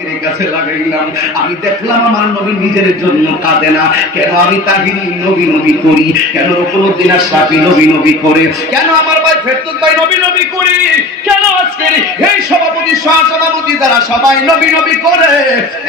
কাছে লাগাইলাম, আমি দেখলাম আমার নবী নিজের জন্য কাঁদে না। কেন আমি তাহিনী নবী নবী করি? কেন রকুনুদ্দিন আশরাফি নবী নবী করে? কেন আমার ভাই ফেরদৌস ভাই নবী নবী করি? কেন আজকের এই সভাপতি সহসভাপতি যারা সবাই নবী নবী করে?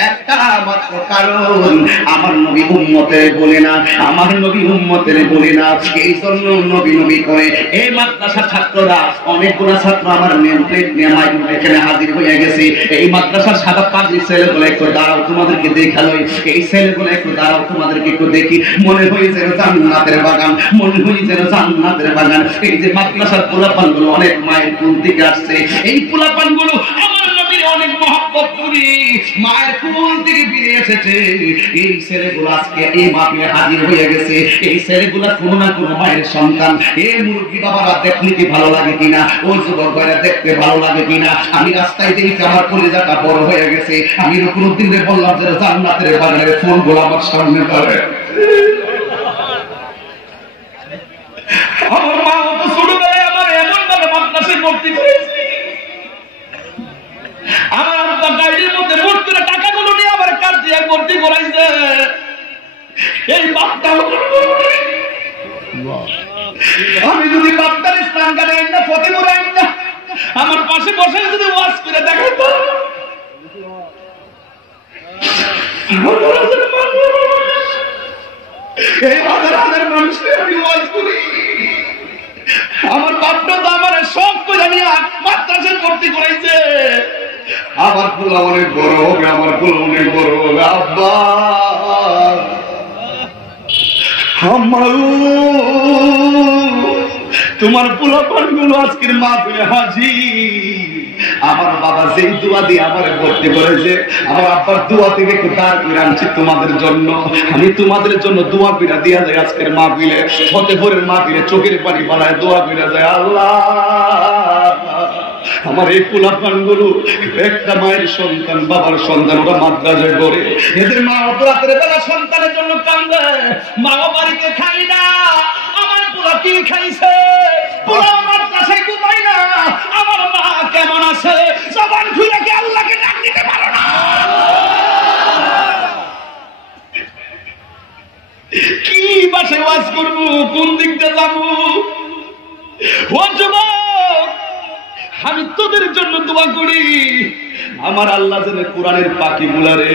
একটা মাত্র কারণ, আমার নবী উম্মতের বলে না, আমার নবী উম্মতের বলে না, এই জন্য নবী নবী করে। এই মাদ্রাসার ছাত্ররা, অনেকগুলো ছাত্র আমার নেম প্লেট নিয়ে এখানে হাজির হয়ে গেছে। এই মাদ্রাসার সাদা পাগড়ি ছেলেগুলো একটু দাঁড়াও, তোমাদেরকে দেখালোই। এই ছেলেগুলো একটু দাঁড়াও, তোমাদেরকে একটু দেখি। মনে হয় যেন জান্নাতের বাগান, মনে হয় যেন জান্নাতের বাগান। এই যে মাদ্রাসার পোলাপানগুলো অনেক মায়ের কোল থেকে আসছে, এই পোলাপানগুলো আমার নবীর অনেক মহব্বত করি, মায়ের কোল থেকে ফিরে এসেছে। এই ছেলেগুলো আজকে এই মাহফিলে হাজির হয়ে গেছে। এই ছেলেগুলো কোনো না কোনো মায়ের সন্তান। এই মুরব্বী বাবারা দেখলে কি ভালো লাগে কিনা, ওই যুবক ভাইরা দেখতে ভালো লাগে কিনা। আমি রাস্তায় দেখি আমার কলিজাটা বড় হয়ে গেছে। আমি রকুনুদ্দিনে বললাম যে জান্নাতের বাগানের ফুলগুলো আমার সামনে ধরে। আমার মা তো ছোটবেলায় আমার এমন ভাবে মাদ্রাসায় ভর্তি করেছে, আমার আব্বা গাড়ির মধ্যে ভর্তি করে টাকাগুলো নিয়ে আমার কাজ দিয়ে ভর্তি করাইছে। এই বাপটা আমি যদি বাপটার স্থান কাটাই না, ফতেপুর আইন না, আমার পাশে বসে যদি ওয়াজ করে দেখাইতো, এই হাজার হাজার মানুষকে আমি ওয়াজ করি। আমার বাপটা তো আমার সব করে নিয়ে মাদ্রাসায় ভর্তি করাইছে। আমার পোলা অনেক বড় হবে, আমার পোলা অনেক বড় হবে। আব্বা তোমার পোলাপান গুলো আজকের মাহফিলে হাজির। আমার বাবা যেই দোয়া দিয়ে আমার ভর্তি করেছে, আমার আব্বার দোয়া থেকে একটু দাঁড় করে আনছি তোমাদের জন্য। আমি তোমাদের জন্য দোয়া পিড়া দিয়া যায় আজকের মাহফিলে, ফতেপুরের মাহফিলে চোখের পানি বানায় দোয়া পিড়া যায়। আল্লাহ, আমার এই পোলাপান গুলো একটা মায়ের সন্তান, বাবার সন্তান, ওরা মাদ্রাসায় পড়ে। এদের মা রাতের বেলা সন্তানের জন্য কান্দে, মা বাড়িতে খাই না, আমার পোলা কি খাইছে, পোলা মাদ্রাসায় ঘুমাই না, আমার মা কেমন আছে, জবান খুলে কি আল্লাহকে ডাক দিতে পারো না? কি বাসে ওয়াজ করবো, কোন দিক দিয়ে যাবো? ও যুবক, আমি তোদের জন্য দোয়া করি, আমার আল্লাহ যেন কোরআনের পাখিগুলারে,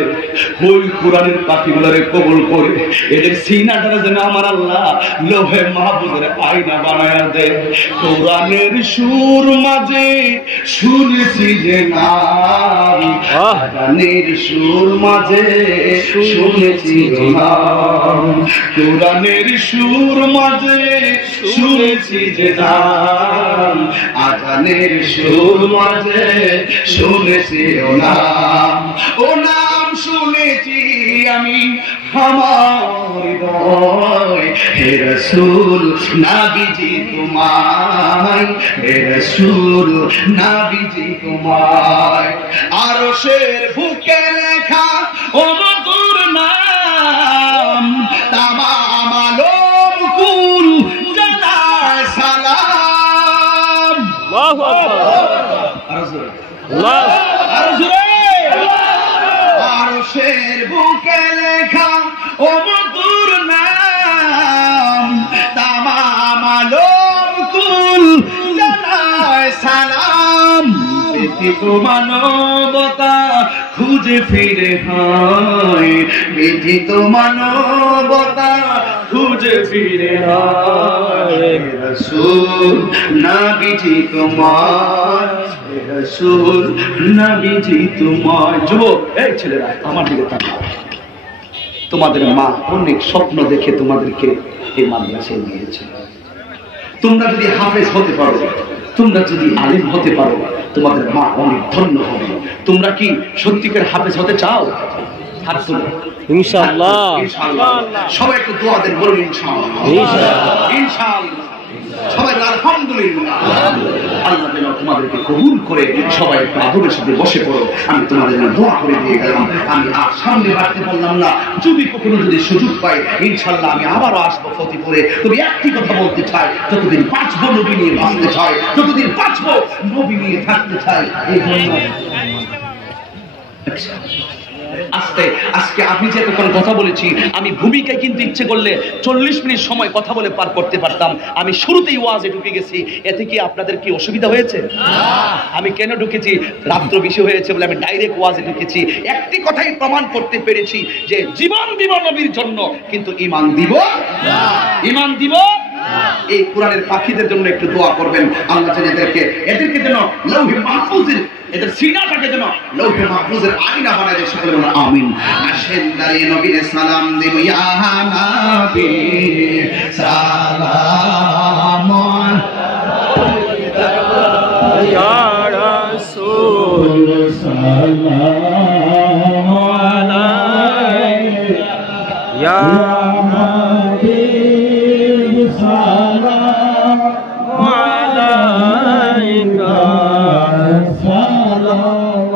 ওই কোরআনের পাখিগুলারে কবুল করে, এদের সিনাটারে যেন আমার আল্লাহ লোহে মাহফুজের আয়না বানায়া দেয়। কোরআনের সুর মাঝে শুনেছি যে নাম, কোরআনের সুর মাঝে শুনেছি যে নাম, কোরআনের সুর মাঝে শুনেছি যে নাম, আজানের সুর মাঝে শুনেছি ও নাম, ও নাম শুনেছি আমি আমার হৃদয়। হে রাসূল নবীজি তোমায়, হে রাসূল নবীজি তোমায়, আরশের বুকে লেখা ও মধুর নাম, তামাম আলম কুল জানায় সালাম। আল্লাহু আকবার, আল্লাহ আরশের বুকে লেখা ও মধুর নাম, তামাম আলম কুল জানায় সালাম। ব্যথিত মানবতা খুঁজে ফিরে হয়, ব্যথিত মানবতা খুঁজে ফিরে হয়। রাসূল নবীজি তোমার, রাসূল নবীজি তোমার। যুবক, এই ছেলেরা আমার দিকে তাকাও। তোমাদের মা অনেক স্বপ্ন দেখে তোমাদেরকে এই মাদ্রাসায় নিয়েছে। তোমরা যদি হাফেজ হতে পারো, তোমরা যদি আলিম হতে পারো, তোমাদের মা অনেক ধন্য হবে। তোমরা কি সত্যিকার হাফেজ হতে চাও? হাত তুলো। ইনশাআল্লাহ, ইনশাআল্লাহ। সবাই একটু দোয়া দেন, বলুন ইনশাআল্লাহ, ইনশাআল্লাহ, ইনশাআল্লাহ। সবাই আলহামদুলিল্লাহ। আল্লাহ যেন তোমাদেরকে কবুল করে। সবাই একটু আদরের সাথে বসে পড়ো। আমি তোমাদের জন্য দোয়া করে দিয়ে গেলাম। আমি আর সামনে বাড়তে বললাম না, যদি কখনো যদি সুযোগ পাই ইনশাআল্লাহ আমি আবারও আসবো ফতিপুরে। তবে একটি কথা বলতে চাই, যতদিন বাঁচবো নবী নিয়ে বাঁচতে চাই, যতদিন বাঁচবো নবী নিয়ে থাকতে চাই। এই জন্য আজকে আমি যে তখন কথা বলেছি, আমি ভূমিকায় কিন্তু ইচ্ছে করলে 40 মিনিট সময় কথা বলে পার করতে পারতাম। আমি শুরুতেই ওয়াজে ঢুকে গেছি, এতে কি আপনাদের কি অসুবিধা হয়েছে? আমি কেন ঢুকেছি? রাত্র বেশি হয়েছে বলে আমি ডাইরেক্ট ওয়াজে ঢুকেছি। একটি কথাই প্রমাণ করতে পেরেছি যে জীবন দিব নবীর জন্য, কিন্তু ঈমান দিব না। ঈমান দিব। এই কোরআনের পাখিদের জন্য একটু দোয়া করবেন, আল্লাহ যেন এদেরকে যেন লৌহে মাহফুজের, এদের সিনাটাকে যেন লৌহে মাহফুজের আয়না বানায় দেয়। সকলে বলুন আমিন। আসেন দাঁড়িয়ে নবীর সালাম দেব, ইয়া নবী সালাম ইয়া রাসূল সালাম আলাইকা ইয়া হাবিব সালাম আলাইকা সালাম